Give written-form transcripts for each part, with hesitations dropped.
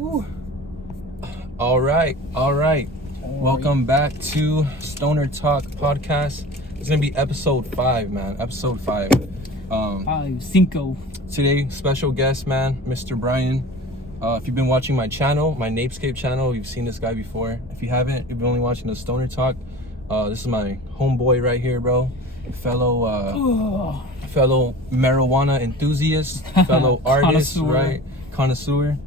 Ooh. All right. Welcome back to Stoner Talk Podcast. It's gonna be episode 5, man. Episode 5. Cinco. Today, special guest, man, Mr. Brian. If you've been watching my channel, my NapesCape channel, you've seen this guy before. If you haven't, you've been only watching the Stoner Talk. This is my homeboy right here, bro. Fellow marijuana enthusiast, fellow artist, right? Connoisseur.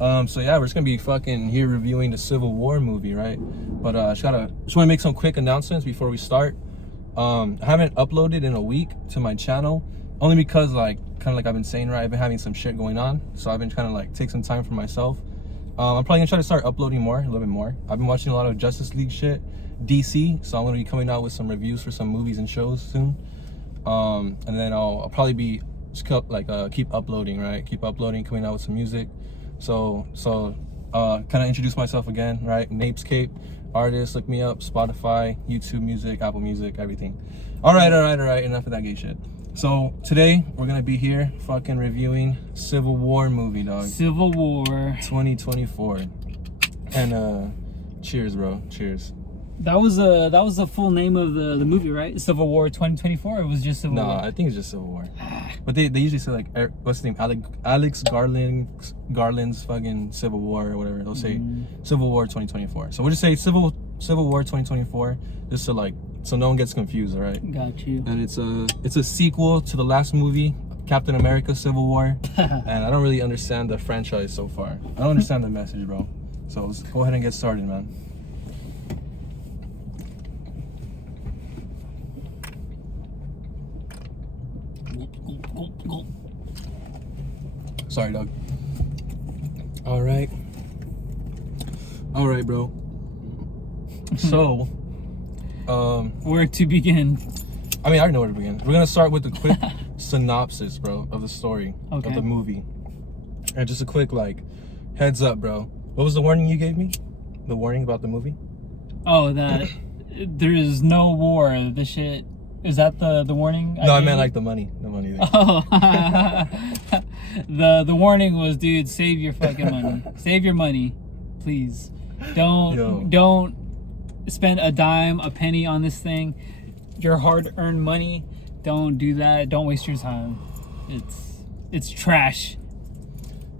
So yeah, we're just gonna be fucking here reviewing the Civil War movie, right? But I just want to make some quick announcements before we start. I haven't uploaded in a week to my channel, only because kind of like I've been saying, right? I've been having some shit going on, so I've been trying to take some time for myself. I'm probably gonna try to start uploading a little bit more. I've been watching a lot of Justice League shit, DC, so I'm gonna be coming out with some reviews for some movies and shows soon. And then I'll probably be just keep uploading, right? Keep uploading, coming out with some music. So kind of introduce myself again, right? NapesCape artist, look me up, Spotify, YouTube Music, Apple Music, everything. All right. Enough of that gay shit. So today we're gonna be here fucking reviewing Civil War movie, dog. Civil War 2024. And cheers, bro. Cheers. That was the full name of the movie, right? Civil War 2024. It was just Civil War. No, I think it's just Civil War. But they usually say what's his name? Alex Garland's fucking Civil War or whatever. They'll say Civil War 2024. So we'll just say Civil War 2024, just so no one gets confused, all right? Got you. And it's a sequel to the last movie, Captain America: Civil War. And I don't really understand the franchise so far. I don't understand the message, bro. So let's go ahead and get started, man. Sorry, dog. All right, bro. So, where to begin? I mean, I already know where to begin. We're gonna start with a quick synopsis, bro, of the story of the movie, and just a quick heads up, bro. What was the warning you gave me? The warning about the movie? Oh, that there is no war. This shit. Is that the warning? No, I meant the money. The money thing. Oh. the warning was, dude, save your fucking money. Save your money, please. Don't spend a dime, a penny on this thing. Your hard-earned money. Don't do that. Don't waste your time. It's trash.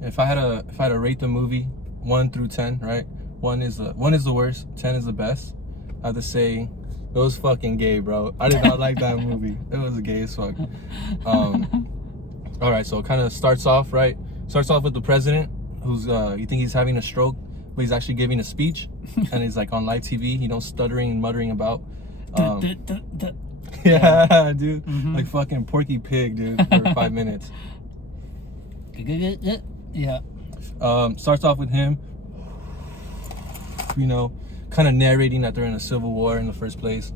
If I had to rate the movie 1 through 10, right? 1 is the worst, 10 is the best. I have to say it was fucking gay, bro. I did not like that movie. It was gay as fuck. All right, so it kind of starts off with the president who's you think he's having a stroke, but he's actually giving a speech, and he's on live TV, stuttering and muttering about. Yeah, dude, fucking Porky Pig, dude, for 5 minutes. Yeah. Starts off with him, kind of narrating that they're in a civil war in the first place.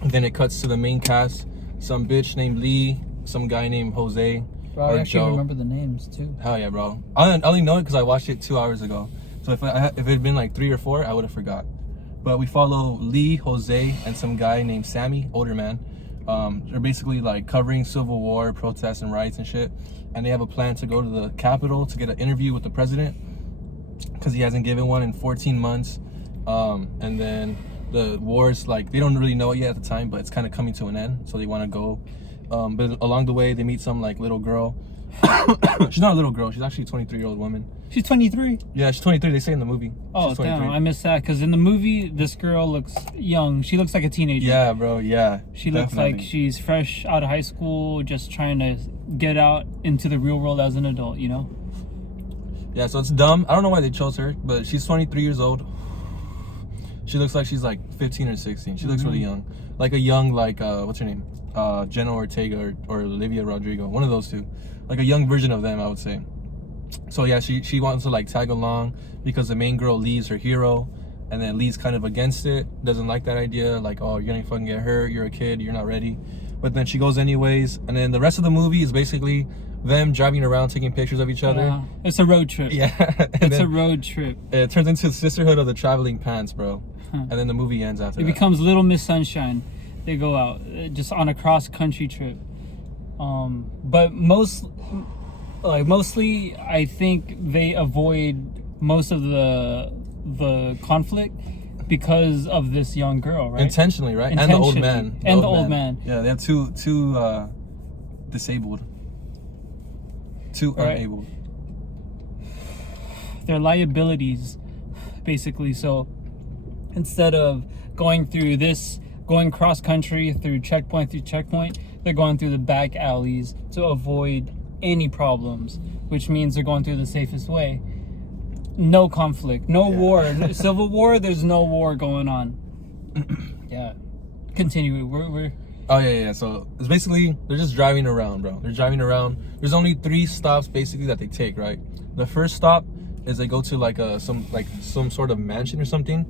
And then it cuts to the main cast, some bitch named Lee, some guy named Jose. Bro, I actually remember the names too. Hell yeah, bro. I only know it because I watched it 2 hours ago. So if it had been 3 or 4, I would have forgot. But we follow Lee, Jose, and some guy named Sammy, older man. They're basically covering Civil War protests and riots and shit. And they have a plan to go to the Capitol to get an interview with the president because he hasn't given one in 14 months. And then the war's they don't really know it yet at the time, but it's kind of coming to an end, so they want to go. But along the way they meet some little girl. She's not a little girl, she's actually a 23-year-old woman. She's 23? Yeah, she's 23, they say in the movie. Oh damn, I missed that, because in the movie this girl looks young. She looks like a teenager. Yeah, bro, yeah. She looks like she's fresh out of high school, just trying to get out into the real world as an adult, Yeah, so it's dumb. I don't know why they chose her, but she's 23 years old. She looks like she's 15 or 16. She looks really young. Like a young, what's her name? Jenna Ortega or Olivia Rodrigo. One of those two. Like a young version of them, I would say. So yeah, she wants to tag along because the main girl, Lee's her hero. And then Lee's kind of against it. Doesn't like that idea. Oh, you're gonna fucking get hurt. You're a kid. You're not ready. But then she goes anyways. And then the rest of the movie is basically them driving around taking pictures of each other. It's a road trip. Yeah. It's a road trip. It turns into the Sisterhood of the Traveling Pants, bro. And then the movie ends after that. It becomes Little Miss Sunshine. They go out just on a cross-country trip. But mostly, I think they avoid most of the conflict because of this young girl, right? Intentionally, right? And the old man. The old man. Yeah, they have two disabled. Two unable. Their liabilities, basically. So instead of going cross country through checkpoint, they're going through the back alleys to avoid any problems, which means they're going through the safest way. No conflict, no war, no civil war. There's no war going on. Yeah, continue. We're. Oh yeah. So it's basically they're just driving around, bro. They're driving around. There's only 3 stops basically that they take, right? The first stop is they go to like some sort of mansion or something,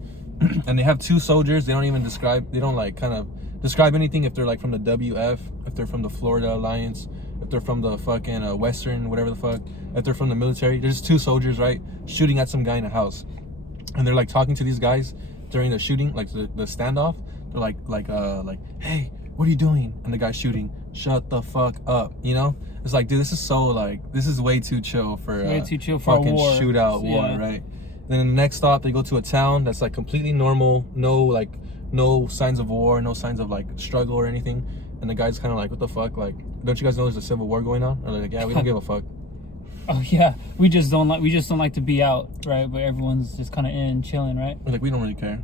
and they have 2 soldiers. They don't even describe. They don't like kind of describe anything if they're like from the WF, if they're from the Florida Alliance, if they're from the fucking Western, whatever the fuck, if they're from the military. There's 2 soldiers, right, shooting at some guy in a house, and they're like talking to these guys during the shooting, like the standoff. They're like, hey, what are you doing? And the guy's shooting, shut the fuck up, you know? It's like, dude, this is way too chill for way too chill for fucking a war. Shootout war, right? Then the next stop, they go to a town that's like completely normal, no signs of war, no signs of like struggle or anything. And the guy's kind of like, what the fuck? Like, don't you guys know there's a civil war going on? Or like, yeah, we don't give a fuck. Oh yeah, we just don't like to be out, right? But everyone's just kind of in chilling, right? We're like, we don't really care.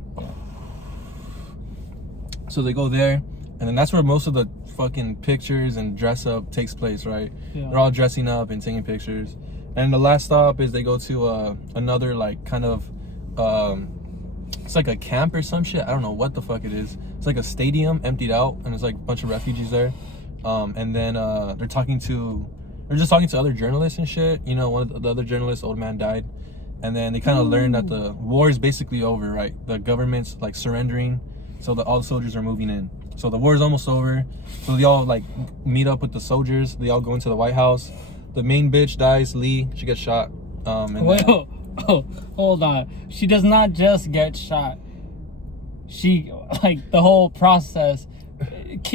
So they go there, and then that's where most of the fucking pictures and dress up takes place, right? Yeah. They're all dressing up and taking pictures. And the last stop is they go to another like kind of it's like a camp or some shit. I don't know what the fuck it is. It's like a stadium emptied out, and there's like a bunch of refugees there. And then they're just talking to other journalists and shit. You know, one of the other journalists, old man, died. And then they kind of learn that the war is basically over, right? The government's like surrendering, so that all the soldiers are moving in. So the war is almost over. So they all like meet up with the soldiers. They all go into the White House. The main bitch dies, Lee. She gets shot. Hold on. She does not just get shot. She, like, the whole process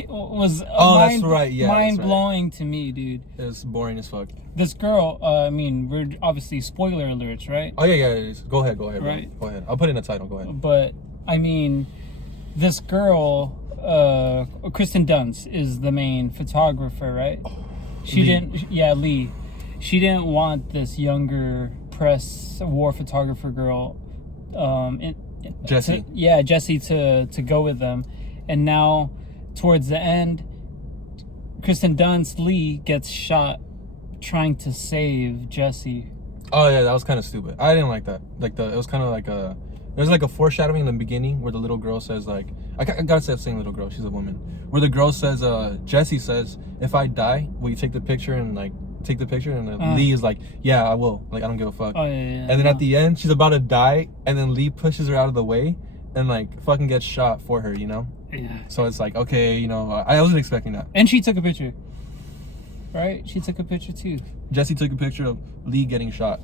was mind-blowing to me, dude. It's boring as fuck. This girl, I mean, we're obviously spoiler alerts, right? Oh yeah. Go ahead, right? Bro. Go ahead. I'll put it in the title. Go ahead. But I mean, this girl, Kristen Dunst is the main photographer, right? Lee. She didn't want this younger press war photographer girl, Jessie. Jessie to go with them, and now towards the end, Kristen Dunst, Lee, gets shot trying to save Jessie. Oh yeah, that was kind of stupid. I didn't like that. Like it was kind of like there's like a foreshadowing in the beginning where the little girl says like, I gotta say I'm saying little girl, she's a woman. Where the girl says, Jessie says, if I die, will you take the picture? And like take the picture, and then Lee is like, yeah, I will. Like, I don't give a fuck. Oh, yeah, and then at the end, she's about to die, and then Lee pushes her out of the way and like fucking gets shot for her, you know? Yeah. So it's like, okay, you know, I wasn't expecting that. And she took a picture, right? She took a picture too. Jessie took a picture of Lee getting shot.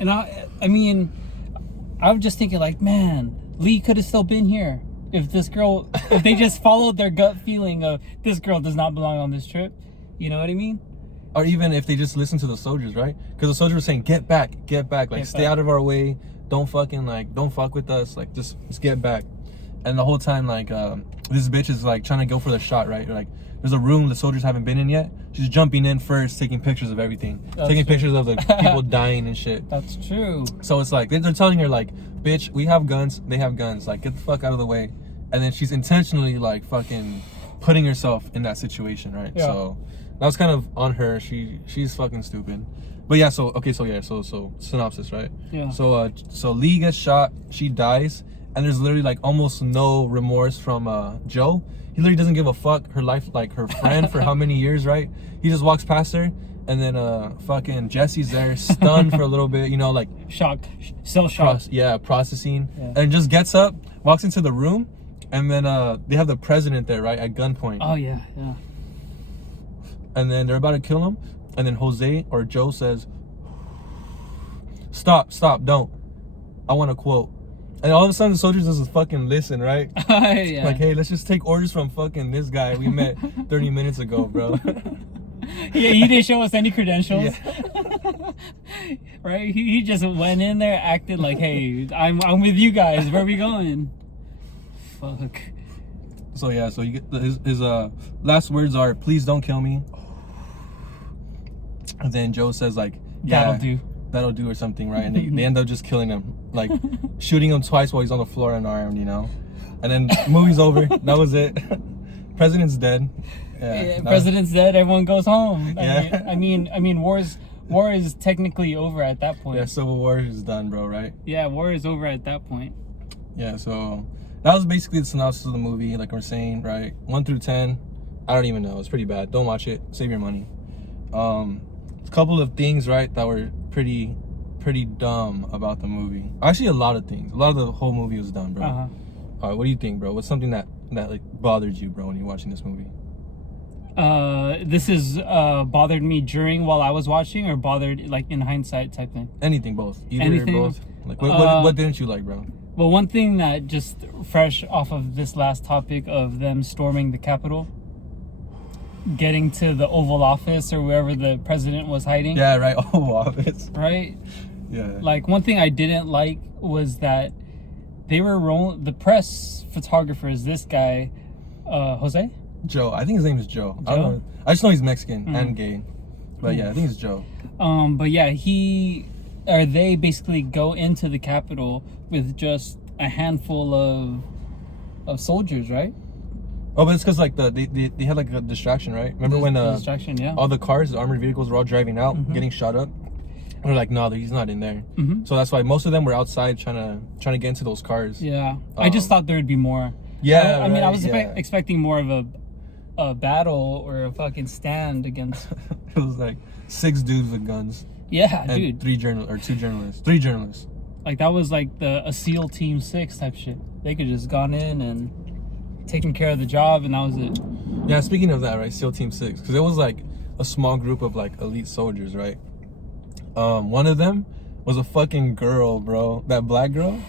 And I mean, I was just thinking like, man, Lee could have still been here if they just followed their gut feeling of this girl does not belong on this trip. You know what I mean? Or even if they just listen to the soldiers, right? Because the soldiers were saying, get back, like stay out of our way, don't fuck with us, like just get back. And the whole time, like this bitch is like trying to go for the shot, right? Like there's a room the soldiers haven't been in yet. She's jumping in first, taking pictures of everything, pictures of the people dying and shit. That's true. So it's like they're telling her like, bitch, we have guns, they have guns, like get the fuck out of the way. And then she's intentionally like fucking putting herself in that situation, right? Yeah. So that was kind of on her. She's fucking stupid. But yeah, so synopsis, right? Yeah. So Lee gets shot, she dies, and there's literally like almost no remorse from Joe. He literally doesn't give a fuck her life, like her friend for how many years, right? He just walks past her, and then fucking Jessie's there, stunned for a little bit, you know, like shocked, still shocked. Processing, and just gets up, walks into the room, and then they have the president there, right, at gunpoint. Oh yeah. And then they're about to kill him, and then Jose or Joe says, stop, don't. I want a quote. And all of a sudden the soldiers just fucking listen, right? Yeah. Like, hey, let's just take orders from fucking this guy we met 30 minutes ago, bro. Yeah, he didn't show us any credentials. Yeah. Right? He just went in there, acted like, hey, I'm with you guys. Where are we going? Fuck. So yeah, so you get his last words are, "Please don't kill me." And then Joe says like, "Yeah, that'll do," or something, right? And they end up just killing him, like shooting him twice while he's on the floor unarmed, you know. And then movie's over. That was it. President's dead. Yeah, president's dead. Everyone goes home. Yeah. I mean, war is technically over at that point. Yeah, Civil War is done, bro. Right? Yeah, war is over at that point. Yeah. So that was basically the synopsis of the movie. Like we're saying, right? 1 through 10. I don't even know. It's pretty bad. Don't watch it. Save your money. A couple of things, right, that were pretty dumb about the movie. Actually, a lot of things. A lot of the whole movie was dumb, bro. All right, what do you think, bro? What's something that like bothered you, bro, when you're watching this movie? This is bothered me while I was watching, or bothered like in hindsight type thing? Anything, both. Either Anything? or both. Like what didn't you like, bro? Well, one thing that just fresh off of this last topic of them storming the Capitol, getting to the Oval Office or wherever the president was hiding. Yeah, right. Oval Office. Right? Yeah. Like, one thing I didn't like was that they were rolling, the press photographers, this guy, Jose? Joe. I think his name is Joe. I don't know. I just know he's Mexican and gay. But yeah, I think it's Joe. But yeah, they basically go into the Capitol with just a handful of soldiers, right? Oh, but it's because like they had like a distraction, right? Remember when distraction, yeah. all the cars, the armored vehicles were all driving out, getting shot up? And we're like, no, he's not in there. So that's why most of them were outside trying to get into those cars. Yeah, I just thought there would be more. Yeah, I mean, I was expecting more of a battle or a fucking stand against. It was like 6 dudes with guns. Yeah, and dude. 3 journalists. Like that was like a SEAL Team 6 type shit. They could just gone in and taken care of the job, and that was it. Yeah, speaking of that, right, SEAL Team 6, because it was like a small group of like elite soldiers, right? One of them was a fucking girl, bro, that black girl,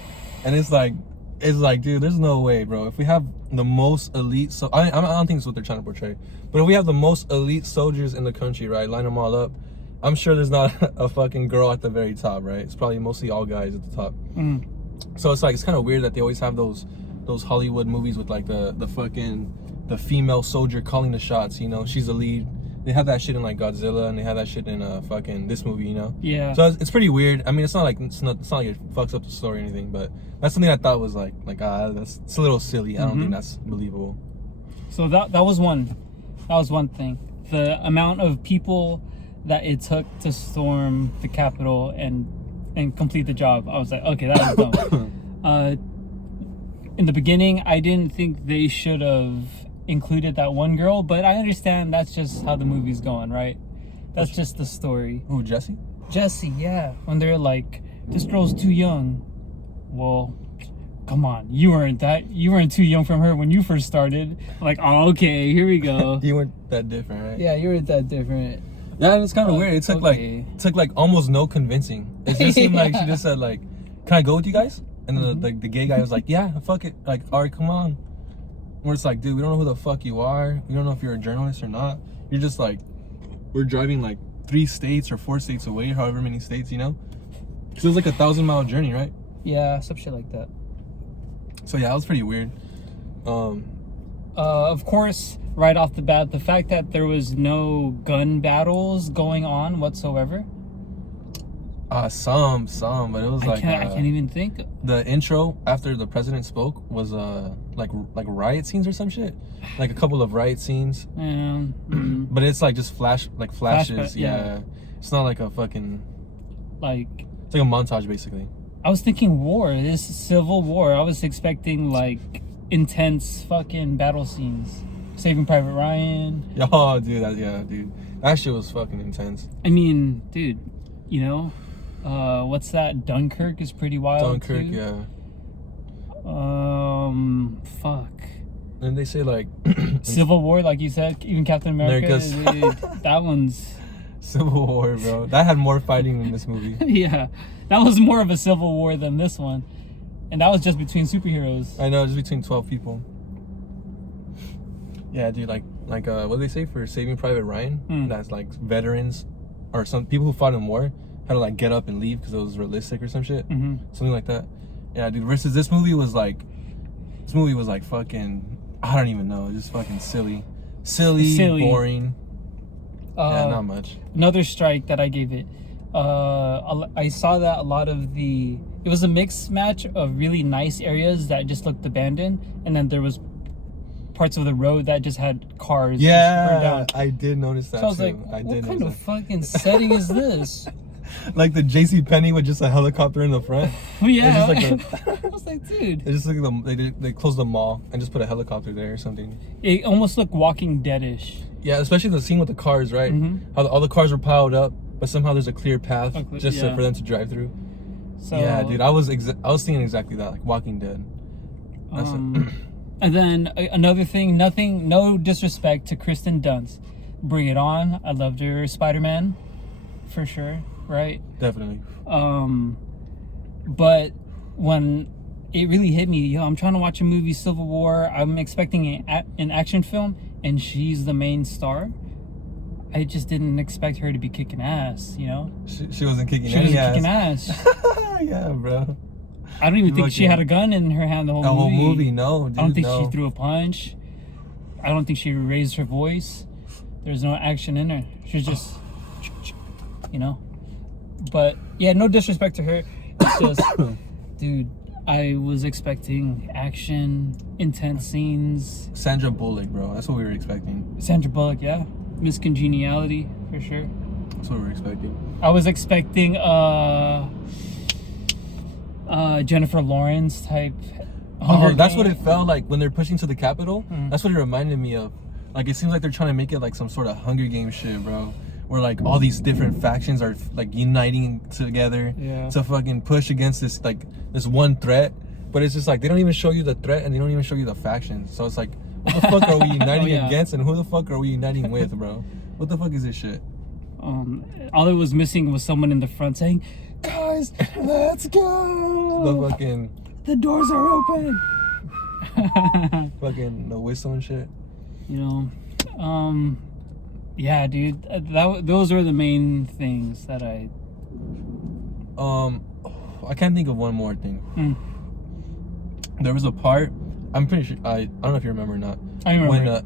and it's like, dude, there's no way, bro. If we have the most elite, I don't think it's what they're trying to portray, but if we have the most elite soldiers in the country, right, line them all up, I'm sure there's not a fucking girl at the very top, right? It's probably mostly all guys at the top. So it's like, it's kind of weird that they always have those Hollywood movies with like the female soldier calling the shots, you know, she's the lead. They have that shit in like Godzilla, and they have that shit in fucking this movie, you know. Yeah. So it's pretty weird. I mean, it's not like it fucks up the story or anything, but that's something I thought was like it's a little silly. I don't think that's believable. So that was one thing. The amount of people that it took to storm the Capitol and complete the job, I was like, okay, that was dumb. In the beginning, I didn't think they should have included that one girl, but I understand that's just how the movie's going, right? That's just the story. Who, Jesse? Jesse, yeah. When they're like, this girl's too young. Well, come on, you weren't too young from her when you first started. Like, oh, okay, here we go. You weren't that different, right? Yeah, you weren't that different. Yeah, and it's kind of weird. It took like almost no convincing. It just seemed like she just said like, "Can I go with you guys?" And then the gay guy was like, "Yeah, fuck it. Like, all right, come on." Where it's like, dude, we don't know who the fuck you are. We don't know if you're a journalist or not. You're just like, we're driving like 3 states or 4 states away, however many states, you know? So it was like a 1,000-mile journey, right? Yeah, some shit like that. So yeah, that was pretty weird. Of course, right off the bat, the fact that there was no gun battles going on whatsoever. Some, but it was I can't even think. The intro after the president spoke was like riot scenes or some shit, like a couple of riot scenes. But it's like just flashes. Flashback, yeah. It's not like a fucking it's like a montage basically. I was thinking war. This Civil War. I was expecting like intense fucking battle scenes. Saving Private Ryan. Oh, dude, that shit was fucking intense. I mean, dude, you know. What's that? Dunkirk is pretty wild. Dunkirk, too. Yeah. Fuck. And they say like Civil War, like you said, even Captain America. That one's Civil War, bro. That had more fighting than this movie. Yeah, that was more of a Civil War than this one, and that was just between superheroes. I know, just between 12 people. Yeah, dude, like like what do they say for Saving Private Ryan? That's like veterans or some people who fought in war had to like get up and leave because it was realistic or some shit, something like that. Yeah, dude. Versus this movie was like fucking, I don't even know, just fucking silly, boring. Yeah, not much. Another strike that I gave it. I saw that a lot of it was a mixed match of really nice areas that just looked abandoned, and then there was parts of the road that just had cars. Yeah, burned down. I did notice that. So I was too. like, what kind of fucking setting is this? Like the JCPenney with just a helicopter in the front. Yeah. Like I was like, dude. It's just like they closed the mall and just put a helicopter there or something. It almost looked Walking Dead-ish. Yeah, especially the scene with the cars, right? How all the cars were piled up, but somehow there's a clear path for them to drive through. So yeah, dude, I was thinking exactly that, like Walking Dead. And then another thing, no disrespect to Kristen Dunst. Bring it on. I loved her Spider-Man, for sure, right? Definitely. But when it really hit me, I'm trying to watch a movie, Civil War. I'm expecting an action film, and she's the main star. I just didn't expect her to be kicking ass, you know? She wasn't kicking She wasn't kicking ass. Yeah, bro. I don't even think she had a gun in her hand the whole movie. The whole movie, no, dude, I don't think she threw a punch. I don't think she raised her voice. There's no action in her. She's just, you know? But, yeah, no disrespect to her. It's just, dude, I was expecting action, intense scenes. Sandra Bullock, bro. That's what we were expecting. Sandra Bullock, yeah. Miss Congeniality, for sure. That's what we were expecting. I was expecting Jennifer Lawrence type. That's what it felt like when they're pushing to the Capitol. That's what it reminded me of. Like, it seems like they're trying to make it like some sort of Hunger Games shit, bro. Where like all these different factions are like uniting together to fucking push against this one threat. But it's just like they don't even show you the threat and they don't even show you the factions. So it's like, what the fuck are we uniting against and who the fuck are we uniting with, bro? What the fuck is this shit? All it was missing was someone in the front saying, "Guys, let's go!" The doors are open. Fucking the whistle and shit. You know, yeah, dude. Those were the main things that I can't think of one more thing. There was a part. I'm pretty sure. I don't know if you remember or not. I remember.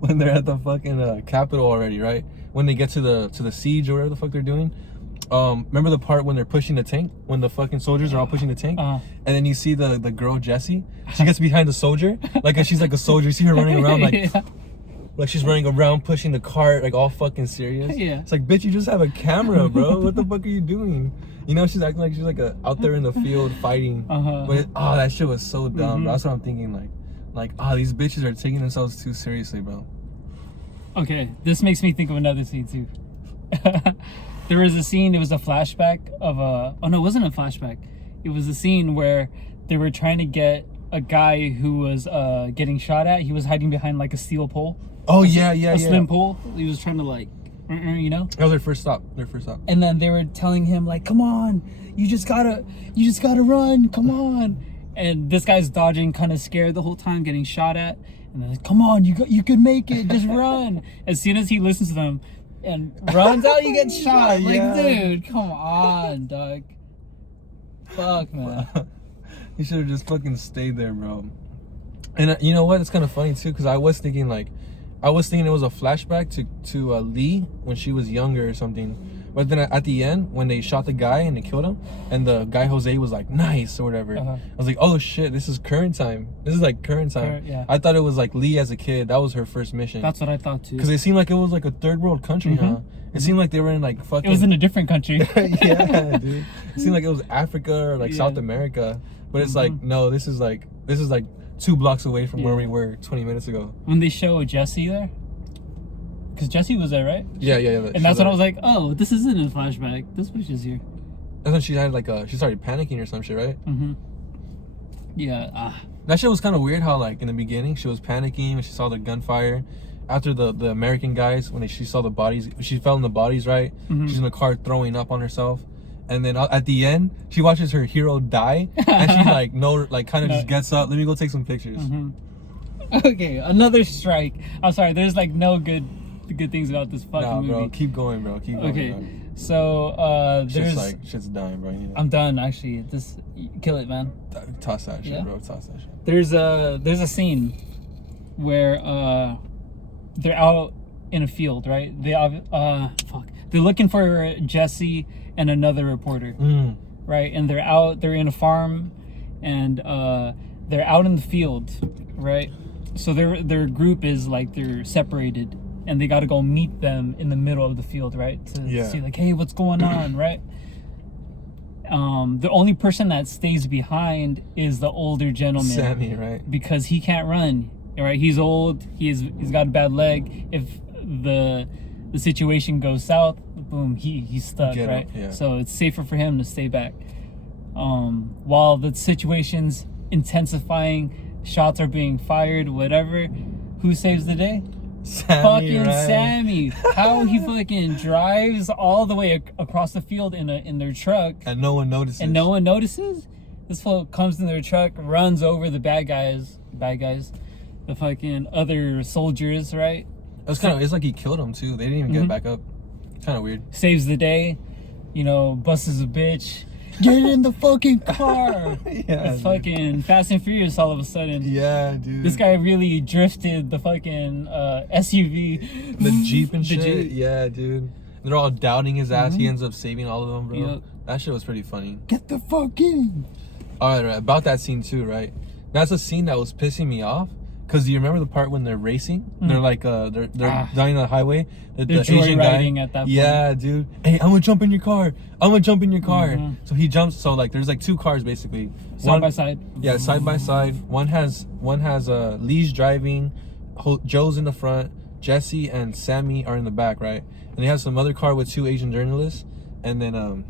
When they're at the fucking Capitol already, right? When they get to the siege or whatever the fuck they're doing. Remember the part when they're pushing the tank? When the fucking soldiers are all pushing the tank? And then you see the girl, Jessie. She gets behind the soldier. Like, she's like a soldier. You see her running around like she's running around pushing the cart, like all fucking serious. Yeah. It's like, bitch, you just have a camera, bro. What the fuck are you doing? You know, she's acting like she's like out there in the field fighting. But that shit was so dumb, bro. That's what I'm thinking. Like, these bitches are taking themselves too seriously, bro. Okay, this makes me think of another scene too. There was a scene, it was a flashback of oh no, it wasn't a flashback. It was a scene where they were trying to get a guy who was getting shot at. He was hiding behind like a steel pole. Oh, yeah. A slim pole. He was trying to like, you know? That was their first stop. And then they were telling him like, come on, you just gotta run, come on. And this guy's dodging, kind of scared the whole time, getting shot at. And they're like, come on, you could make it, just run. As soon as he listens to them and runs out, you get shot. Like, dude, come on, dog. Fuck, man. You should have just fucking stayed there, bro. And you know what? It's kind of funny too, because I was thinking it was a flashback to Lee when she was younger or something. But then at the end, when they shot the guy and they killed him, and the guy Jose was like, nice or whatever, I was like, oh shit, this is current time. This is like current time. Yeah. I thought it was like Lee as a kid. That was her first mission. That's what I thought too. Because it seemed like it was like a third world country, huh? It seemed like they were in like fucking... It was in a different country. Yeah, dude. It seemed like it was Africa or like South America. But it's like, no, this is like 2 blocks away from where we were 20 minutes ago. When they show Jesse there? Because Jesse was there, right? Yeah. And that's when I was like, oh, this isn't a flashback. This bitch is here. That's when she had she started panicking or some shit, right? Yeah. That shit was kind of weird how like in the beginning she was panicking when she saw the gunfire. After the American guys, when she saw the bodies, she fell in the bodies, right? She's in the car throwing up on herself. And then at the end, she watches her hero die. And she kind of just gets up. Let me go take some pictures. Okay, another strike. I'm sorry. There's like no good things about this fucking movie. Bro, keep going, bro. Keep going. Okay, bro. so there's Shit's dying, bro. You know? I'm done actually. Kill it, man. Toss that shit, Yeah. bro. Toss that shit. There's a scene where they're out in a field, right? They're looking for Jesse and another reporter, right? And they're in a farm, and they're out in the field, right? So their group is like they're separated, and they got to go meet them in the middle of the field, right? To see like, hey, what's going on, right? The only person that stays behind is the older gentleman, Sammy, right? Because he can't run, right? He's old. He's got a bad leg. If the situation goes south, boom, he's stuck, right? Yeah. So it's safer for him to stay back. While the situation's intensifying, shots are being fired, whatever. Who saves the day? Sammy, right? Sammy. How he fucking drives all the way across the field in their truck, and no one notices. This fool comes in their truck, runs over the bad guys, the fucking other soldiers, right? It's like he killed them too. They didn't even get back up. Kind of weird. Saves the day, busts a bitch. Get in the fucking car. Yeah, it's fucking Fast and Furious all of a sudden. Yeah, dude. This guy really drifted the fucking SUV. The Jeep and the shit. Jeep. Yeah, dude. They're all doubting his ass. He ends up saving all of them, bro. Yep. That shit was pretty funny. Get the fuck in. All right. About that scene too, right? That's a scene that was pissing me off. Cause do you remember the part when they're racing? They're like they're dying on the highway. The Asian guy at that point. Yeah, dude. Hey, I'm gonna jump in your car. So he jumps. So like there's like two cars basically. Side by side. Yeah, side by side. One has Lee's driving. Joe's in the front. Jesse and Sammy are in the back, right? And they have some other car with two Asian journalists. And then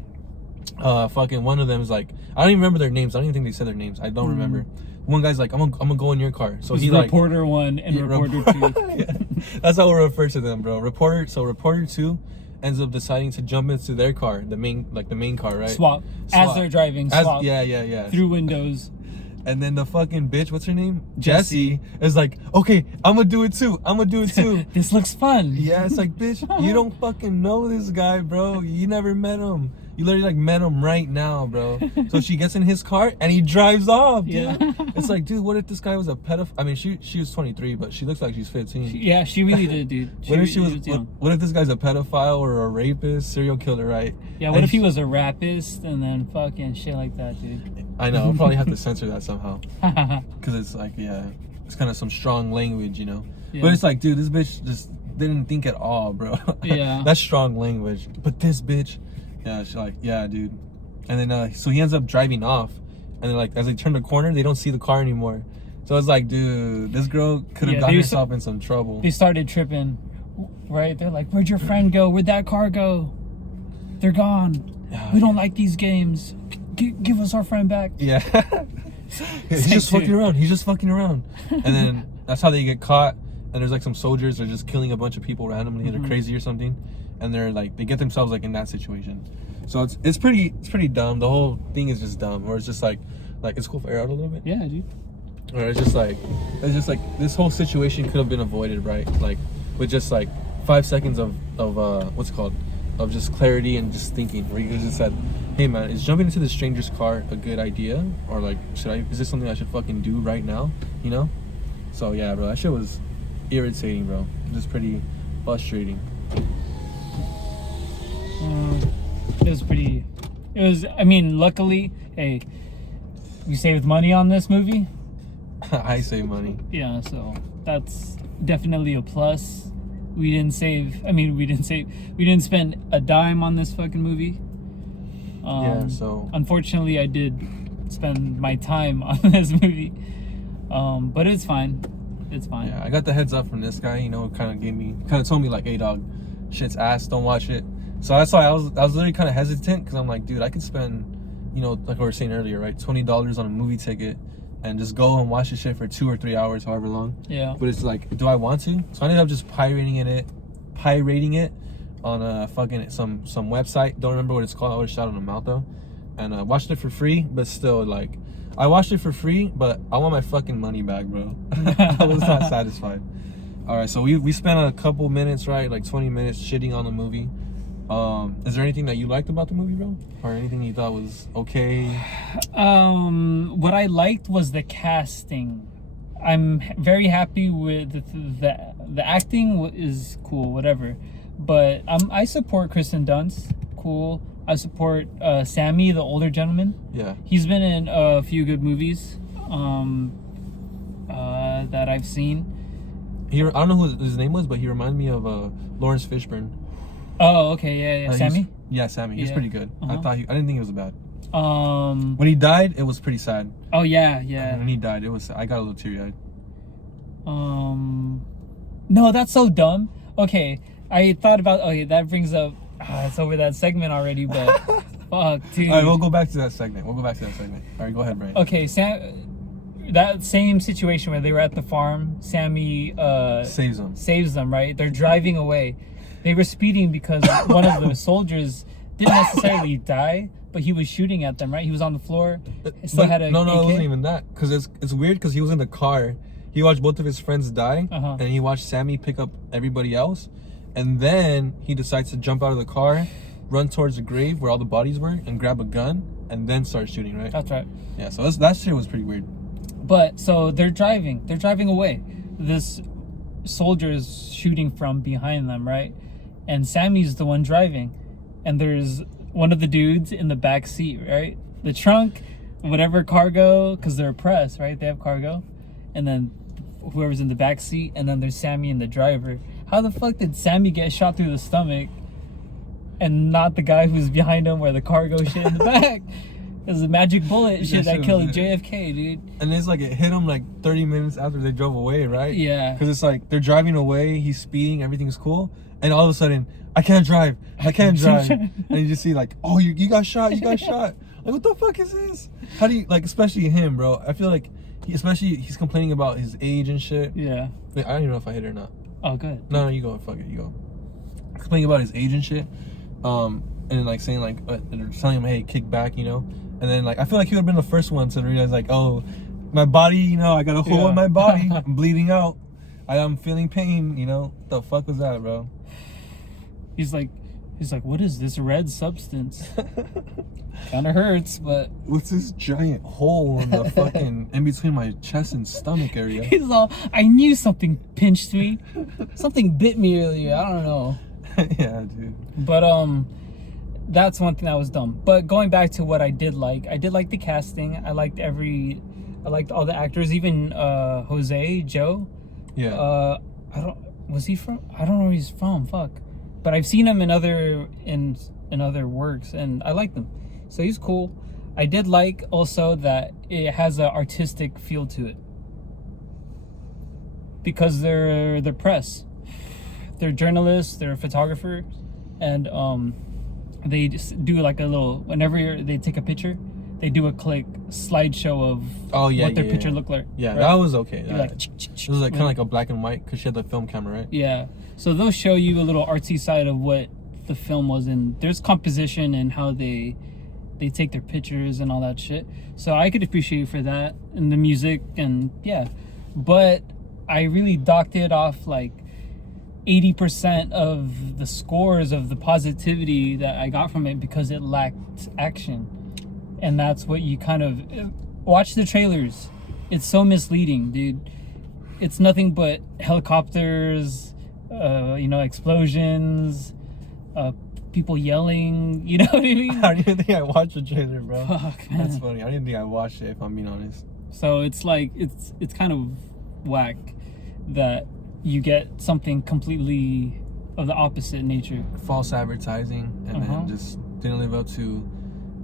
fucking one of them is like, I don't even remember their names. I don't even think they said their names. I don't remember. One guy's like, I'm gonna go in your car. So he like reporter 1 and reporter 2. Yeah. That's how we refer to them, bro. Reporter 2 ends up deciding to jump into their car, the main car, right? Swap. As they're driving, swap. Yeah. Through windows. And then the fucking bitch, what's her name? Jessie is like, okay, I'm gonna do it too. This looks fun. Yeah, it's like, bitch, you don't fucking know this guy, bro. You never met him. You literally like met him right now, bro. So she gets in his car and he drives off, dude. Yeah. It's like, dude, what if this guy was a pedophile? I mean, she was 23, but she looks like she's 15. She really did, dude. What if this guy's a pedophile or a rapist, serial killer, right? Yeah, what if he was a rapist and then fucking shit like that, dude? I know, I'll probably have to censor that somehow. Because it's like, yeah, it's kind of some strong language, Yeah. But it's like, dude, this bitch just didn't think at all, bro. Yeah. That's strong language. But this bitch, yeah, she's like, yeah, dude. And then, so he ends up driving off. And then, like, as they turn the corner, they don't see the car anymore. So it's like, dude, this girl could have gotten herself in some trouble. They started tripping, right? They're like, where'd your friend go? Where'd that car go? They're gone. We don't like these games. Give us our friend back. Yeah. He's just fucking around. And then that's how they get caught. And there's like some soldiers that are just killing a bunch of people randomly. They're crazy or something. And they're like, they get themselves like in that situation. So it's pretty dumb. The whole thing is just dumb. Or it's just like it's cool for air out a little bit. Yeah, dude. Or it's just like this whole situation could have been avoided, right? Like with just like 5 seconds of what's it called? Of just clarity and just thinking, where you could have just said, hey man, is jumping into the stranger's car a good idea? Or like, is this something I should fucking do right now? So yeah, bro, that shit was irritating, bro. Just pretty frustrating. I mean, luckily, hey, you saved money on this movie. I save money. Yeah, so that's definitely a plus. We didn't spend a dime on this fucking movie. Yeah, so unfortunately I did spend my time on this movie. But it's fine. Yeah, I got the heads up from this guy, kind of told me like, hey dog, shit's ass, don't watch it. So that's why I was literally kind of hesitant, because I'm like, dude, I could spend, like we were saying earlier, right, $20 on a movie ticket and just go and watch the shit for 2 or 3 hours, however long. Yeah. But it's like, do I want to? So I ended up just pirating it on a fucking some website. Don't remember what it's called. I would have shot on a mouth though. and watched it for free. But still, like, I watched it for free, but I want my fucking money back, bro. I was not satisfied. All right, so we spent a couple minutes, right, like 20 minutes shitting on the movie. Is there anything that you liked about the movie, bro, or anything you thought was okay? What I liked was the casting. I'm very happy with the acting is cool, whatever. But I support Kristen Dunst. Cool. I support Sammy, the older gentleman. Yeah. He's been in a few good movies that I've seen. I don't know who his name was, but he reminded me of Lawrence Fishburne. Oh, okay, yeah. Sammy? Yeah, Sammy. He's pretty good. Uh-huh. I didn't think it was bad. When he died, it was pretty sad. Oh yeah. When he died, I got a little teary-eyed. No, that's so dumb. Okay, I thought about. Okay, that brings up. It's over that segment already, but fuck, dude. All right, we'll go back to that segment. All right, go ahead, Brian. Okay, that same situation where they were at the farm, Sammy saves them, right? They're driving away. They were speeding because one of the soldiers didn't necessarily die, but he was shooting at them, right? He was on the floor. Still had a no, AK. it wasn't even that. Because it's weird because he was in the car. He watched both of his friends die, and he watched Sammy pick up everybody else. And then he decides to jump out of the car, run towards the grave where all the bodies were, and grab a gun, and then start shooting, right? That's right. Yeah, so that shit was pretty weird. But, so they're driving away. This soldier is shooting from behind them, right? And Sammy's the one driving. And there's one of the dudes in the back seat, right? The trunk, whatever cargo, because they're a press, right? They have cargo. And then whoever's in the back seat, and then there's Sammy and the driver. How the fuck did Sammy get shot through the stomach and not the guy who's behind him where the cargo shit in the back? It was a magic bullet shit that killed JFK, dude. And it's like it hit him like 30 minutes after they drove away, right? Yeah. Because it's like they're driving away, he's speeding, everything's cool, and all of a sudden, I can't drive. And you just see like, oh, you got shot. Like, what the fuck is this? How do you, like, especially him, bro? I feel like, he's complaining about his age and shit. Yeah. Wait, I don't even know if I hit it or not. Oh, good. No, you go. Fuck it, you go. Complaining about his age and shit. And then like saying like, they're telling him, hey, kick back, you know? And then like, I feel like he would have been the first one to realize like, oh, my body, you know, I got a hole in my body. I'm bleeding out. I'm feeling pain, you know? What the fuck was that, bro? He's like, what is this red substance? Kind of hurts, but what's this giant hole in the fucking in between my chest and stomach area? He's all, I knew something pinched me. Something bit me earlier. I don't know. Yeah, dude. But that's one thing that was dumb. But going back to what I did like the casting. I liked all the actors, even Joe. Yeah. I don't know where he's from. Fuck. But I've seen him in other works, and I like them. So he's cool. I did like also that it has an artistic feel to it, because they're press, they're journalists, they're photographers, and they just do like a little, whenever they take a picture, they do a click slideshow of what their picture looked like. Yeah, right? that was okay. Like, it was like kind of like a black and white because she had the film camera, right? Yeah. So they'll show you a little artsy side of what the film was, and there's composition and how they take their pictures and all that shit. So I could appreciate for that, and the music, and yeah. But I really docked it off like 80% of the scores of the positivity that I got from it because it lacked action. And that's what you kind of watch the trailers. It's so misleading, dude. It's nothing but helicopters, explosions, people yelling. You know what I mean? I don't even think I watched the trailer, bro. Fuck, man. That's funny. I didn't think I watched it, if I'm being honest. So it's like it's kind of whack that you get something completely of the opposite nature. False advertising, and then just didn't live up to.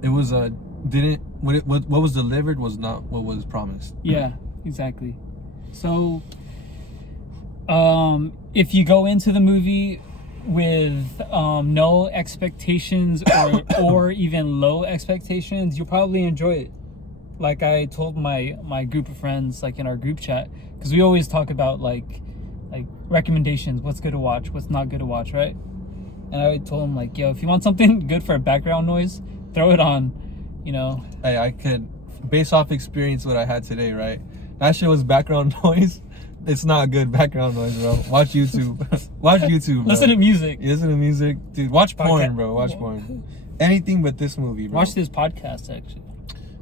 It was what was delivered was not what was promised. Yeah, exactly. So if you go into the movie with no expectations or even low expectations, you'll probably enjoy it. Like I told my group of friends, like in our group chat, because we always talk about like recommendations, what's good to watch, what's not good to watch, right? And I told them like, yo, if you want something good for a background noise, throw it on, you know. Hey, I could, based off experience what I had today, right? That shit was background noise. It's not good background noise, bro. Watch YouTube. Watch YouTube, bro. Listen to music. Listen to music. Dude, watch porn, bro. Watch porn. Anything but this movie, bro. Watch this podcast, actually.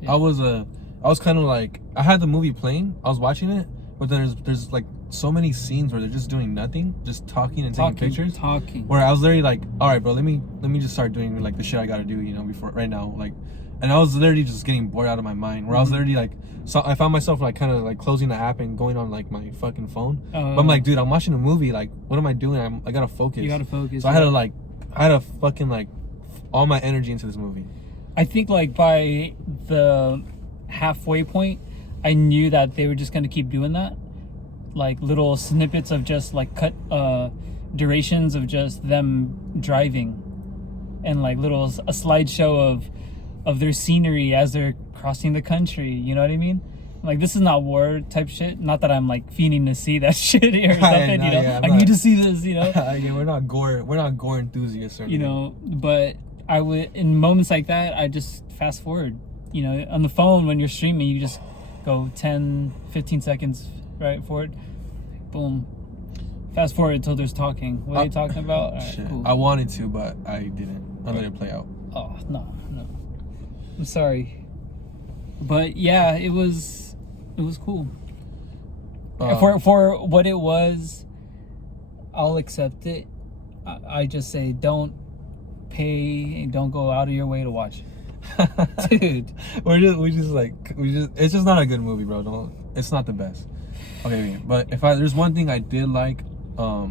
Yeah. I was kind of like, I had the movie playing. I was watching it, but there's like so many scenes where they're just doing nothing, just talking and taking pictures. Where I was literally like, all right, bro, let me just start doing like the shit I gotta do, you know, before right now, like. And I was literally just getting bored out of my mind. Where I was literally like, so I found myself like kind of like closing the app and going on like my fucking phone. But I'm like, dude, I'm watching a movie. Like, what am I doing? I gotta focus. You gotta focus. So I had to fucking like all my energy into this movie. I think like by the halfway point, I knew that they were just gonna keep doing that, like little snippets of just like cut durations of just them driving, and like a slideshow of their scenery as they're crossing the country. You know what I mean? Like, this is not war type shit. Not that I'm like fiending to see that shit or something. You know, yeah, I need to see this. You know, yeah, we're not gore enthusiasts. You know, but I would, in moments like that, I just fast forward. You know, on the phone when you're streaming, you just go 10, 15 seconds right forward, boom, fast forward until there's talking. What are you talking about? All right, shit. cool. I wanted to, but I didn't. I let it play out. Oh no, I'm sorry, but yeah, it was cool. For what it was, I'll accept it. I just say don't pay, don't go out of your way to watch it. Dude, it's just not a good movie, bro. It's not the best. Okay, but there's one thing I did like, I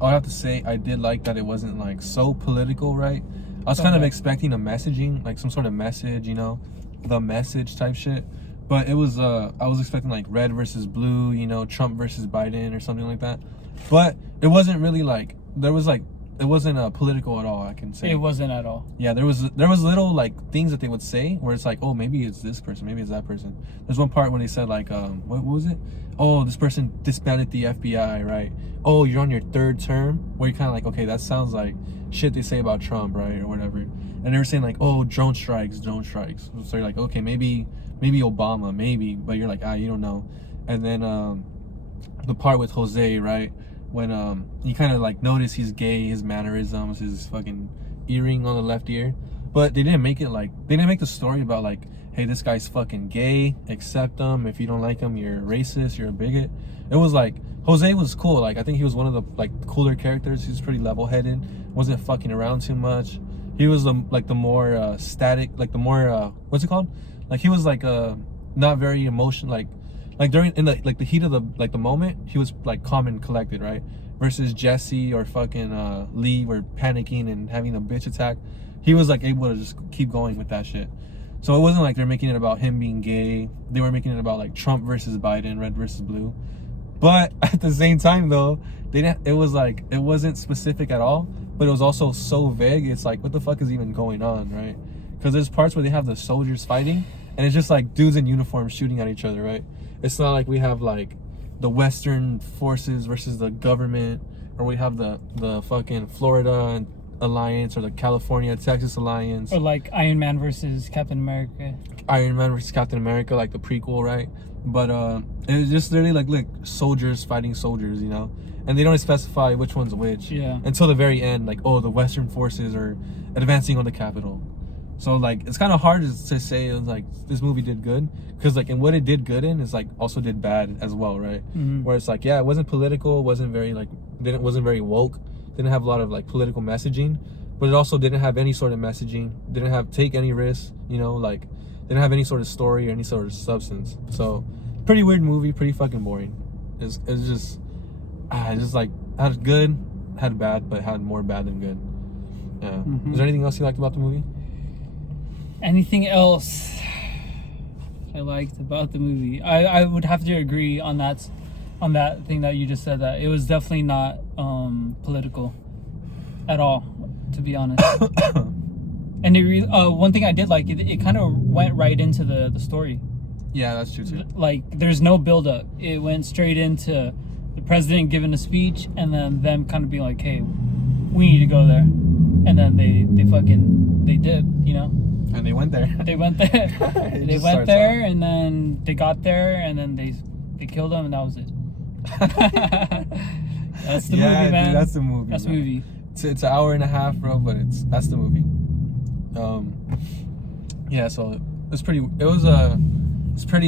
would have to say I did like that it wasn't like so political, right? I was kind of expecting a messaging, like some sort of message, you know, the message type shit. But it was, I was expecting like red versus blue, you know, Trump versus Biden or something like that. But it wasn't really like, it wasn't political at all, I can say. It wasn't at all. Yeah, there was little like things that they would say where it's like, oh, maybe it's this person, maybe it's that person. There's one part when they said like, what was it? Oh, this person disbanded the FBI, right? Oh, you're on your 3rd term, where you're kind of like, okay, that sounds like shit they say about Trump, right, or whatever. And they were saying like, oh, drone strikes. So you're like, okay, maybe Obama, maybe, but you're like, you don't know. And then the part with Jose, right, when you kind of like notice he's gay, his mannerisms, his fucking earring on the left ear, but they didn't make the story about like, hey, this guy's fucking gay, accept him. If you don't like him, you're racist, you're a bigot. It was like, Jose was cool. Like, I think he was one of the like cooler characters. He was pretty level-headed, wasn't fucking around too much. He was the more static, like the more what's it called? Like, he was like not very emotional, like during in the heat of the moment, he was like calm and collected, right? Versus Jesse or fucking Lee were panicking and having a bitch attack. He was like able to just keep going with that shit. So it wasn't like they're making it about him being gay. They were making it about like Trump versus Biden, red versus blue. But at the same time though, it wasn't specific at all, but it was also so vague. It's like, what the fuck is even going on, right? Because there's parts where they have the soldiers fighting, and it's just like dudes in uniform shooting at each other, right? It's not like we have like the Western forces versus the government, or we have the fucking Florida Alliance or the California Texas Alliance, or like Iron Man versus Captain America. Iron Man versus Captain America, like the prequel, right? But it was just literally like soldiers fighting soldiers, you know, and they don't specify which one's which. Yeah. Until the very end, like, oh, the Western forces are advancing on the Capitol. So like, it's kind of hard to say it was like this movie did good, because like, and what it did good in is like also did bad as well, right? Where it's like, yeah, it wasn't political, wasn't very woke, didn't have a lot of like political messaging, but it also didn't have any sort of messaging, didn't take any risks, you know, like didn't have any sort of story or any sort of substance. So pretty weird movie, pretty fucking boring. It's just like had good, had bad, but had more bad than good. Yeah. Is there anything else you liked about the movie? Anything else I liked about the movie? I would have to agree on that thing that you just said, that it was definitely not political at all, to be honest. And one thing I did like, it kind of went right into the story. Yeah, that's true too. Like, there's no build up. It went straight into the president giving a speech, and then them kind of being like, hey, we need to go there. And then they did, you know? And they went there. They went there. They went there, and then they got there, and then they killed him, and that was it. That's the movie, man. Dude, that's the movie. That's the movie. It's an hour and a half, bro, but that's the movie. Yeah, so it's pretty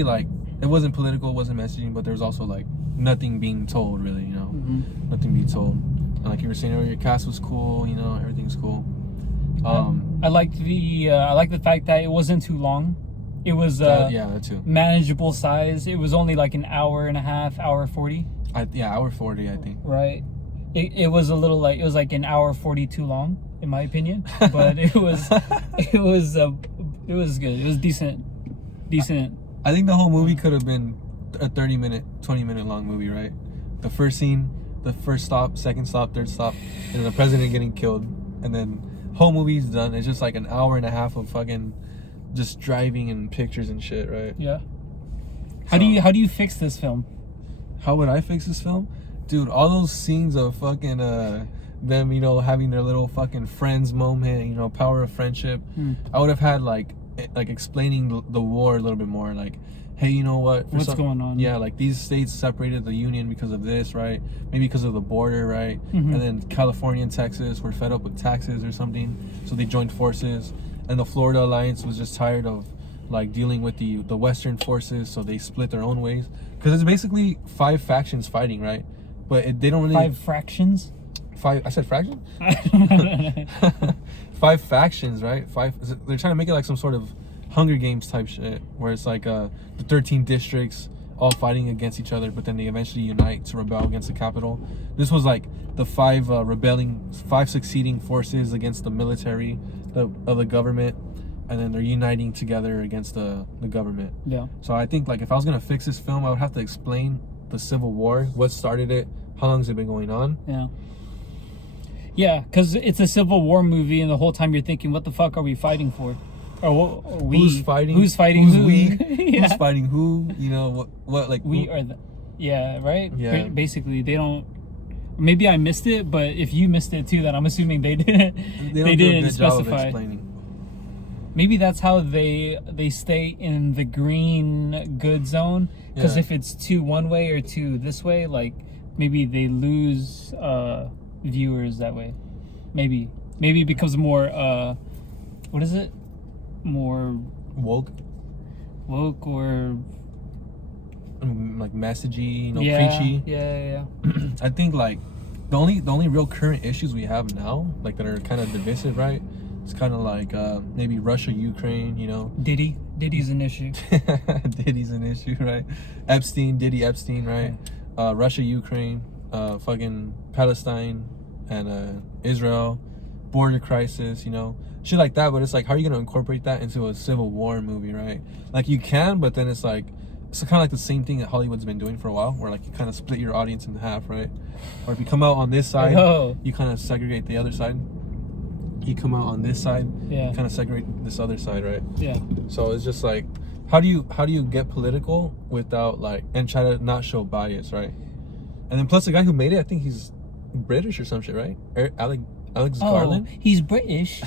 like, it wasn't political, it wasn't messaging, but there was also like nothing being told, really, you know. Nothing being told. And like you were saying earlier, your cast was cool, you know, everything's cool. I liked the fact that it wasn't too long. It was that too. Manageable size. It was only like an hour and a half, hour 40. Hour 40, I think. Right. It was a little like, it was like an hour 40 too long, in my opinion. But it was good. It was decent. I think the whole movie could have been a 30-minute, 20-minute long movie, right? The first scene, the first stop, second stop, third stop, and the president getting killed, and then whole movie's done. It's just like an hour and a half of fucking just driving and pictures and shit, right? Yeah. How do you fix this film? How would I fix this film? Dude, all those scenes of fucking them, you know, having their little fucking friends moment, you know, power of friendship. I would have had like explaining the war a little bit more, like, hey, you know what? What's going on? Yeah, like these states separated the union because of this, right? Maybe because of the border, right? And then California and Texas were fed up with taxes or something, so they joined forces. And the Florida Alliance was just tired of like dealing with the Western forces, so they split their own ways. Because it's basically 5 factions fighting, right? But they don't really 5 fractions. 5. I said fraction. 5 factions, right? 5. They're trying to make it like some sort of Hunger Games type shit, where it's like the 13 districts all fighting against each other, but then they eventually unite to rebel against the capital. This was like the 5 succeeding forces against the military of the government, and then they're uniting together against the government. Yeah. So I think like if I was gonna fix this film, I would have to explain the Civil War, what started it, how long has it been going on. Yeah. Yeah, because it's a Civil War movie, and the whole time you're thinking, what the fuck are we fighting for? Or who's fighting? Who's fighting who? Yeah. Who's fighting who? You know what? Like we who? are the. Yeah. Right. Yeah. Basically, they don't. Maybe I missed it, but if you missed it too, then I'm assuming they didn't. They didn't specify. Maybe that's how they stay in the green good zone. Because if it's 2 one way or 2 this way, like maybe they lose viewers that way. Maybe it becomes more what is it? More woke or like messagey, you know, preachy. Yeah. I think like the only real current issues we have now, like that are kind of divisive, right? It's kind of like maybe Russia, Ukraine, you know. Diddy's an issue. Diddy's an issue, right? Diddy Epstein, right? Russia, Ukraine, fucking Palestine and Israel, border crisis, you know, shit like that. But it's like, how are you gonna incorporate that into a Civil War movie, right? Like you can, but then it's like, it's kind of like the same thing that Hollywood's been doing for a while, where like you kind of split your audience in half, right? Or if you come out on this side, you kind of segregate the other side. You come out on this side, you kind of segregate this other side, right? Yeah. So it's just like, how do you get political without like, and try to not show bias, right? And then plus the guy who made it, I think he's British or some shit, right? Alex Garland. He's British.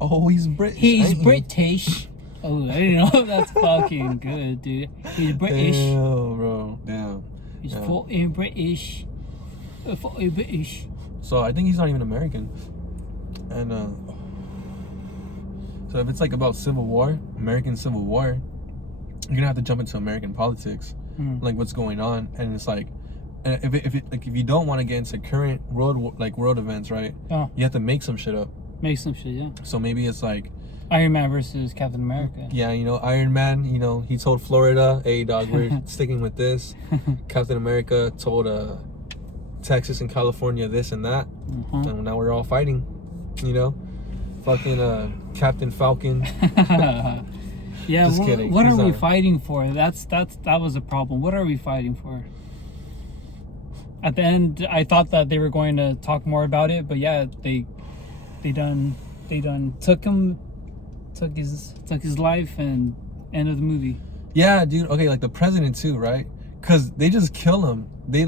Oh, he's British. He's British. Oh, I didn't know. That's fucking good, dude. He's British. Damn, bro. Damn. He's fucking British. Fucking British. So I think he's not even American. And so if it's like about Civil War, American Civil War, you're gonna have to jump into American politics, like what's going on, and it's like, if you don't want to get into current world events, right? You have to make some shit up. Make some shit, yeah. So maybe it's like Iron Man versus Captain America. Yeah, you know, Iron Man, you know, he told Florida, hey dog, we're sticking with this. Captain America told Texas and California this and that. And now we're all fighting, you know? Fucking Captain Falcon. Yeah, just kidding. What are we fighting for? That was a problem. What are we fighting for? At the end, I thought that they were going to talk more about it, but yeah, they done took his life and end of the movie. Yeah, dude. Okay, like the president too, right? Because they just kill him. They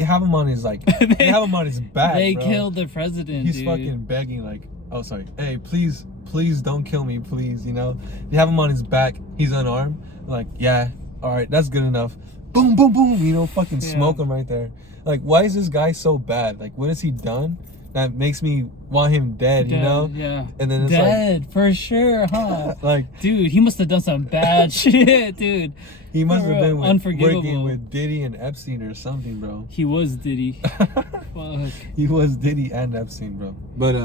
have him on his they have him on his back. They killed the president. He's fucking begging like, Oh, sorry. Hey, please don't kill me, please. You know, you have him on his back. He's unarmed. Like, yeah, all right, that's good enough. Boom, boom, boom. You know, fucking smoke him right there. Like, why is this guy so bad? Like, what has he done that makes me want him dead? You know? Yeah. And then it's dead for sure, huh? like, dude, he must have done some bad shit, dude. He must have been unforgivable. Working with Diddy and Epstein or something, bro. He was Diddy. Fuck. He was Diddy and Epstein, bro. But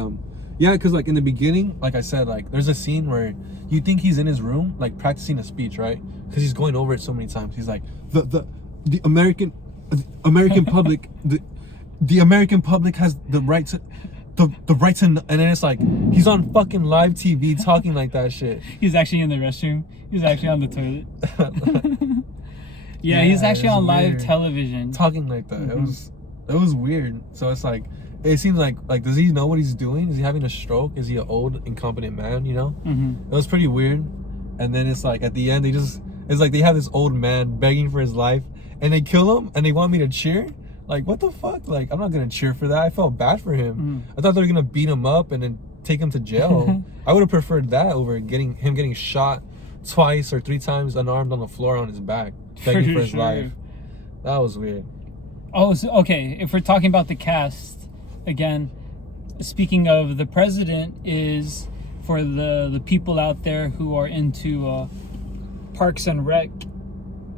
yeah, because like in the beginning, like I said, like there's a scene where you think he's in his room, like practicing a speech, right? Because he's going over it so many times. He's like, the American public, the American public has the right to. The right to, and then it's like he's on fucking live TV talking like that shit. He's actually in the restroom. He's actually on the toilet. yeah, he's actually on live television talking like that. It was weird. So it's like it seems like does he know what he's doing? Is he having a stroke? Is he an old incompetent man? You know, it was pretty weird. And then it's like at the end it's like they have this old man begging for his life, and they kill him, and they want me to cheer. Like, what the fuck? Like, I'm not gonna cheer for that. I felt bad for him. I thought they were gonna beat him up and then take him to jail. I would have preferred that over getting shot twice or 3 times unarmed on the floor on his back, begging for his life. That was weird. Oh, so, okay. If we're talking about the cast again, speaking of, the president is, for the people out there who are into Parks and Rec.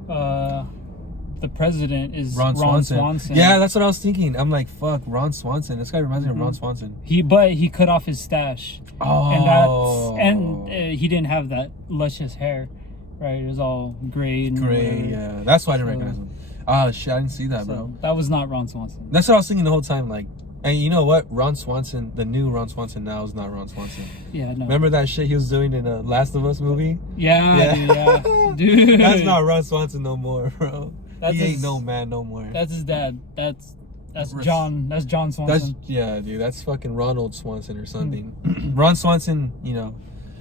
The president is Ron Swanson. Yeah, that's what I was thinking. I'm like, fuck, Ron Swanson. This guy reminds me of Ron Swanson. But he cut off his stash. Oh. And he didn't have that luscious hair, right? It was all gray and whatever. Yeah. That's why I didn't recognize him. Oh shit, I didn't see that, bro. That was not Ron Swanson. That's what I was thinking the whole time. Like, and you know what? Ron Swanson, the new Ron Swanson now is not Ron Swanson. Yeah, no. Remember that shit he was doing in the Last of Us movie? Yeah. Dude. That's not Ron Swanson no more, bro. He ain't no man no more. That's his dad. That's John. That's John Swanson. Dude. That's fucking Ronald Swanson or something. Ron Swanson, you know.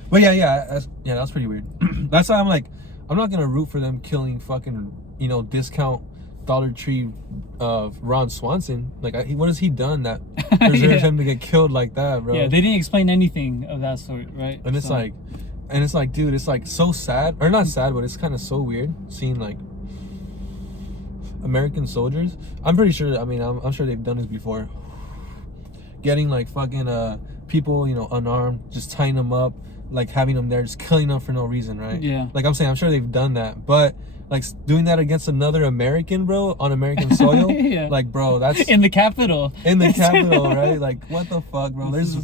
But that was pretty weird. That's why I'm like, I'm not gonna root for them killing fucking, you know, discount Dollar Tree of Ron Swanson. Like, what has he done that deserves him to get killed like that, bro? Yeah, they didn't explain anything of that sort, right? And it's like, dude, it's like so sad, or not sad, but it's kind of so weird seeing like American soldiers. I'm pretty sure. I mean, I'm sure they've done this before. Getting like fucking people, you know, unarmed, just tying them up, like having them there, just killing them for no reason, right? Yeah. Like I'm saying, I'm sure they've done that, but like doing that against another American, bro, on American soil, like, bro, that's in the Capitol. In the Capitol, right? Like, what the fuck, bro? There's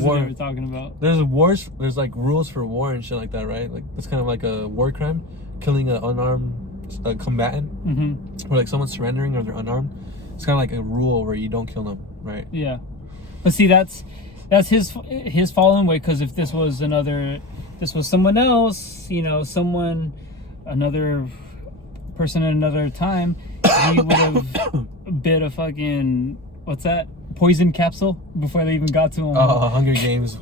war. We're talking about. There's wars. There's like rules for war and shit like that, right? Like it's kind of like a war crime, killing an unarmed combatant, or like someone surrendering or they're unarmed. It's kind of like a rule where you don't kill them, right? Yeah, but see, that's his fallen way. Because if this was someone else, you know, another person at another time, he would have bit a fucking, what's that, poison capsule before they even got to him. Oh, Hunger Games.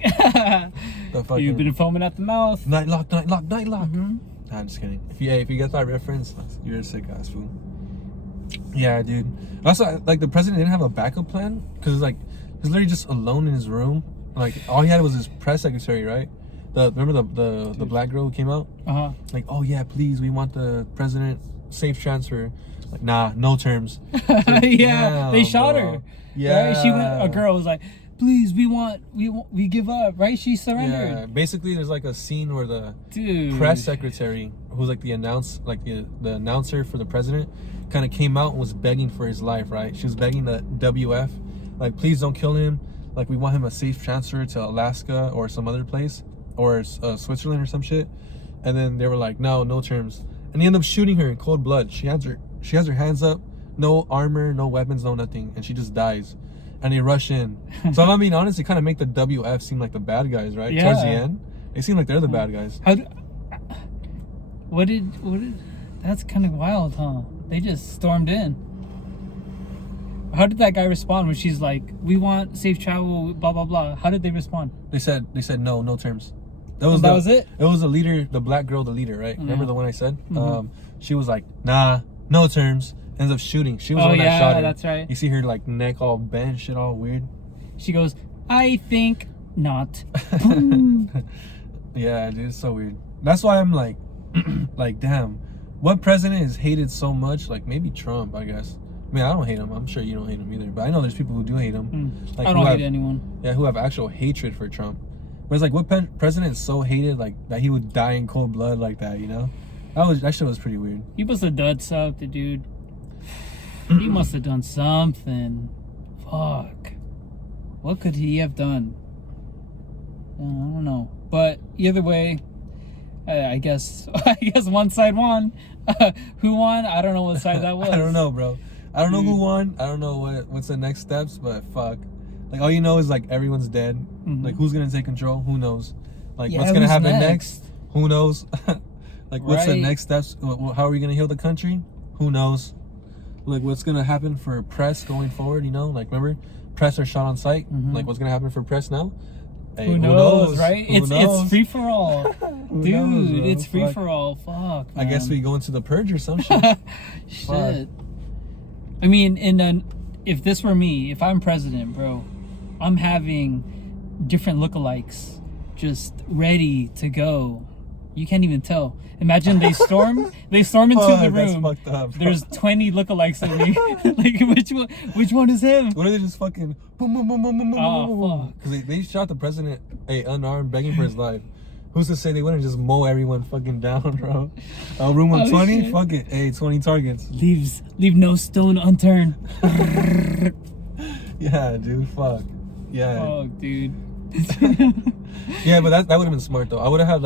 You've been foaming at the mouth. Night lock. Nah, I'm just kidding. If you get that reference, you're a sick ass fool. Yeah, dude. Also, like, the president didn't have a backup plan because like he's literally just alone in his room. Like, all he had was his press secretary, right? Remember the black girl who came out? Like, oh yeah, please, we want the president safe transfer. Like, nah, no terms. Like, yeah, they shot her. Yeah, right? A girl was like, please, we give up, right? She surrendered. Yeah, basically there's like a scene where the press secretary, who's like the announcer for the president, kind of came out and was begging for his life, right? She was begging the WF, like, please don't kill him. Like, we want him a safe transfer to Alaska or some other place, or Switzerland or some shit. And then they were like, no terms. And he ended up shooting her in cold blood. She has her hands up, no armor, no weapons, no nothing, and she just dies. And they rush in. So if I'm being honest, it kind of make the WF seem like the bad guys, right? Yeah. Towards the end, they seem like they're the bad guys. What did? That's kind of wild, huh? They just stormed in. How did that guy respond when she's like, "We want safe travel, blah blah blah"? How did they respond? They said no terms. That was it. It was the leader, the black girl, the leader, right? Remember the one I said? She was like, nah, no terms. Ends up shooting. She was the one that shot her. That's right. You see her like neck all bent, shit all weird. She goes, I think not. Yeah, dude, it's so weird. That's why I'm like, like, damn, what president is hated so much? Like, maybe Trump, I guess. I mean, I don't hate him. I'm sure you don't hate him either. But I know there's people who do hate him. Like, I don't hate anyone. Yeah, who have actual hatred for Trump. But it's like, what president is so hated, like, that he would die in cold blood like that, you know? That shit was pretty weird. He must have done something, dude. He must have done something. Fuck. What could he have done? I don't know. But either way, I guess one side won. Who won? I don't know what side that was. I don't know, bro. I don't know who won. I don't know what's the next steps, but fuck. Like, all you know is, like, everyone's dead. Like, who's gonna take control? Who knows? Like, what's gonna happen next? Who knows? Like, what's the next steps? How are we gonna heal the country? Who knows? Like, what's gonna happen for press going forward? You know, like, remember, press are shot on sight. Like, what's gonna happen for press now? Hey, who knows, right? Who knows? It's free for all, dude. Knows, it's free for all. Fuck, man. I guess we go into the purge or some shit. Shit. I mean, if this were me, if I'm president, bro, I'm having different lookalikes just ready to go. You can't even tell. Imagine they storm into the room. That's fucked up, bro. There's 20 lookalikes of me. Like, which one is him? What are they just fucking boom, boom, boom, boom, boom, boom, Oh, fuck. Because they shot the president, unarmed, begging for his life. Who's to say they wouldn't just mow everyone fucking down, bro? Room 120? Shit. Fuck it. 20 targets. Leave no stone unturned. Yeah, dude, fuck. Yeah. Fuck, dude. Yeah, but that would have been smart, though. I would have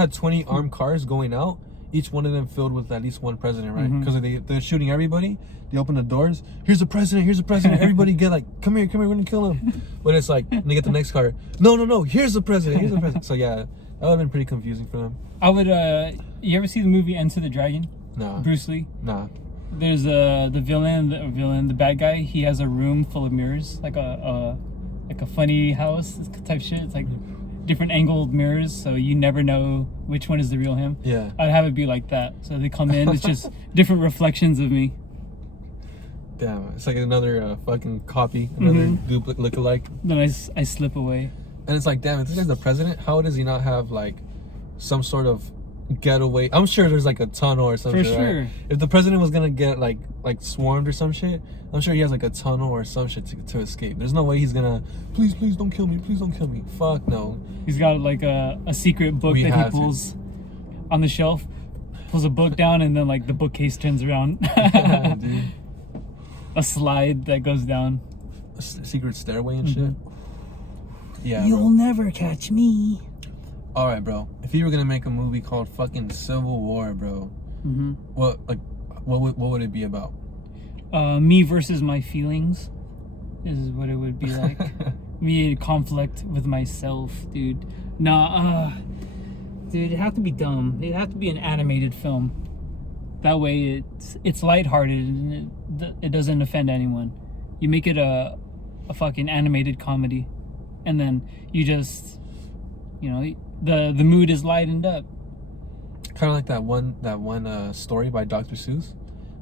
had 20 armed cars going out, each one of them filled with at least one president, right? Because they're shooting everybody. They open the doors. Here's the president. Everybody get like, come here, we're gonna kill him. But it's like, they get the next car. No, here's the president. So yeah, that would have been pretty confusing for them. I would, you ever see the movie Enter the Dragon? Nah. Bruce Lee? Nah. There's the villain, the bad guy. He has a room full of mirrors, like a funny house type shit. It's like different angled mirrors, so you never know which one is the real him. Yeah. I'd have it be like that. So they come in, it's just different reflections of me. Damn, it's like another fucking copy, another duplicate look-alike. Then I slip away. And it's like, damn, if this guy's the president, how does he not have like some sort of getaway? I'm sure there's like a tunnel or something. For sure. Right? If the president was gonna get like swarmed or some shit, I'm sure he has like a tunnel or some shit to escape. There's no way he's gonna, please don't kill me, fuck no. He's got like a secret book that he pulls on the shelf, pulls a book down, and then like the bookcase turns around. Yeah, dude. A slide that goes down. A secret stairway and shit. Yeah, You'll never catch me. All right, bro. If you were gonna make a movie called fucking Civil War, bro, what would it be about? Me versus my feelings is what it would be like. Me in conflict with myself, dude. Nah, dude, it'd have to be dumb. It'd have to be an animated film. That way it's lighthearted and it doesn't offend anyone. You make it a fucking animated comedy, and then you just, you know, the mood is lightened up. Kind of like that one story by Dr. Seuss.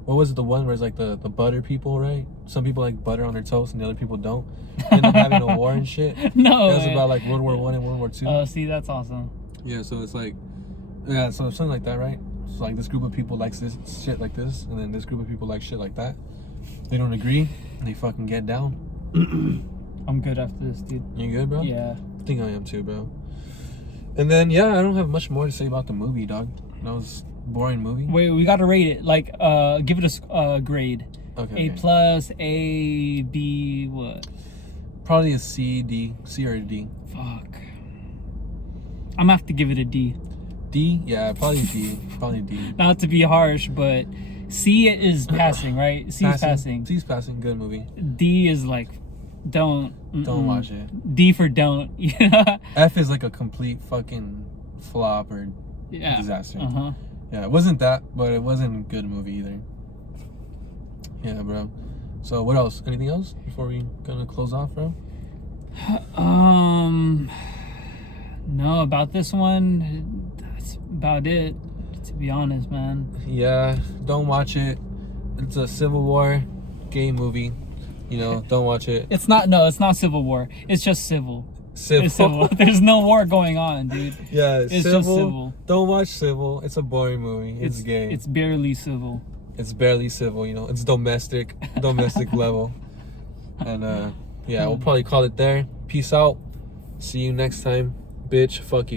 What was it, the one where it's like the butter people, right? Some people like butter on their toast and the other people don't. End up having a war and shit. No, it was about like World War I and World War II. Oh, see, that's awesome. Yeah, so it's like, yeah, so something like that, right? So like this group of people likes this shit like this, and then this group of people like shit like that. They don't agree, and they fucking get down. I'm good after this, dude. You good, bro? Yeah. I think I am too, bro. And then, yeah, I don't have much more to say about the movie, dog. That was a boring movie. Wait, we gotta rate it. Like, give it a grade. Okay. A+, A, B, what? Probably a C or a D. Fuck. I'm gonna have to give it a D. D? Yeah, probably D. Probably D. Not to be harsh, but C is passing, right? C is passing. C's passing. Good movie. D is like, don't watch it. D for don't. Yeah. F is like a complete fucking flop or disaster. Yeah, it wasn't that, but it wasn't a good movie either. Yeah, bro. So what else? Anything else before we gonna close off, bro? No, about this one, that's about it, to be honest, man. Yeah, don't watch it. It's a Civil War gay movie. You know, don't watch it. It's not Civil War. It's just civil. Civil. It's civil. There's no war going on, dude. Yeah, It's Civil. just civil. Don't watch Civil. It's a boring movie. It's gay. It's barely civil. It's barely civil, you know. It's domestic level. And yeah, we'll probably call it there. Peace out. See you next time, bitch. Fuck you.